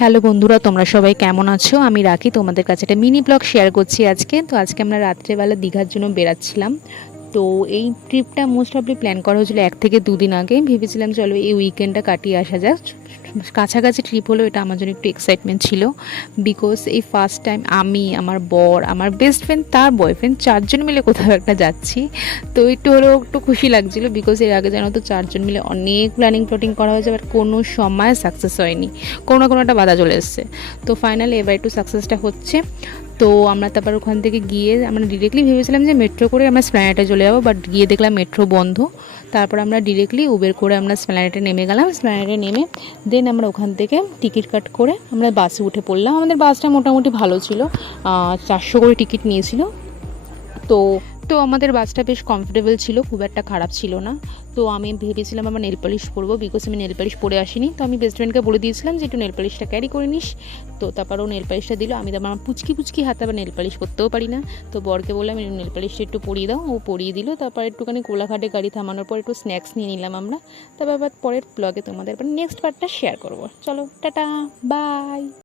Hello বন্ধুরা, তোমরা সবাই কেমন আছো? আমি রাখি তোমাদের কাছে একটা মিনি ব্লগ শেয়ার করছি আজকে। তো আজকে আমরা রাত্রেবেলা দীঘার জন্য বেরাচ্ছিলাম। তো এই ট্রিপটা মোস্ট অফলি প্ল্যান করা হয়েছিল 1 থেকে 2 দিন আগে। ভেবেছিলাম চলো এই উইকেন্ডটা কাটিয়ে আসা যাক। কাছাকাছি ট্রিপ হলো, এটা আমার জন্য একটু এক্সাইটমেন্ট ছিল। বিকজ এই ফার্স্ট টাইম আমি, আমার বর, আমার বেস্ট ফ্রেন্ড, তার বয়ফ্রেন্ড, 4জন মিলে কোথাও একটা যাচ্ছি। তো একটু হলেও একটু খুশি লাগছিলো। বিকজ এর আগে জানো তো 4জন মিলে অনেক প্ল্যানিং করা হয়েছে, বাট কোনো সময় সাকসেস হয়নি, কোনো না কোনো একটা বাধা চলে এসছে। তো ফাইনালি এবার একটু সাকসেসটা হচ্ছে। তো আমরা তারপর ওখান থেকে গিয়ে আমরা ডিরেক্টলি ভেবেছিলাম যে মেট্রো করে আমরা স্প্ল্যানেটে চলে যাবো, বাট গিয়ে দেখলাম মেট্রো বন্ধ। তারপর আমরা ডিরেক্টলি উবের করে আমরা স্প্ল্যানেটে নেমে গেলাম। স্প্ল্যানেটে নেমে দেন আমরা ওখান থেকে টিকিট কাট করে আমরা বাসে উঠে পড়লাম। আমাদের বাসটা মোটামুটি ভালো ছিল, 400 করে টিকিট নিয়েছিল। তো তো আমাদের বাসটা বেশ কমফোর্টেবল ছিল, খুব একটা খারাপ ছিল না। তো আমি ভেবেছিলাম আমার নেল পালিশ পরবো, বিকজ আমি নেল পালিশ পরে আসিনি। তো আমি বেস্ট ফ্রেন্ডকে বলে দিয়েছিলাম যে একটু নেল পালিশটা ক্যারি করে নিস। তো তারপর ও নেল পালিশটা দিল। আমি তো আমার পুচকি হাতে আবার নেল পালিশ করতেও পারি না। তো বরকে বললাম নেল পালিশটা একটু পরিয়ে দাও, ও পরিয়ে দিল। তারপর একটুখানি কোলাঘাটে গাড়ি থামানোর পর একটু স্ন্যাক্স নিয়ে নিলাম আমরা। তারপর আবার পরের ব্লগে তোমাদের নেক্সট পার্টটা শেয়ার করবো। চলো টাটা, বাই।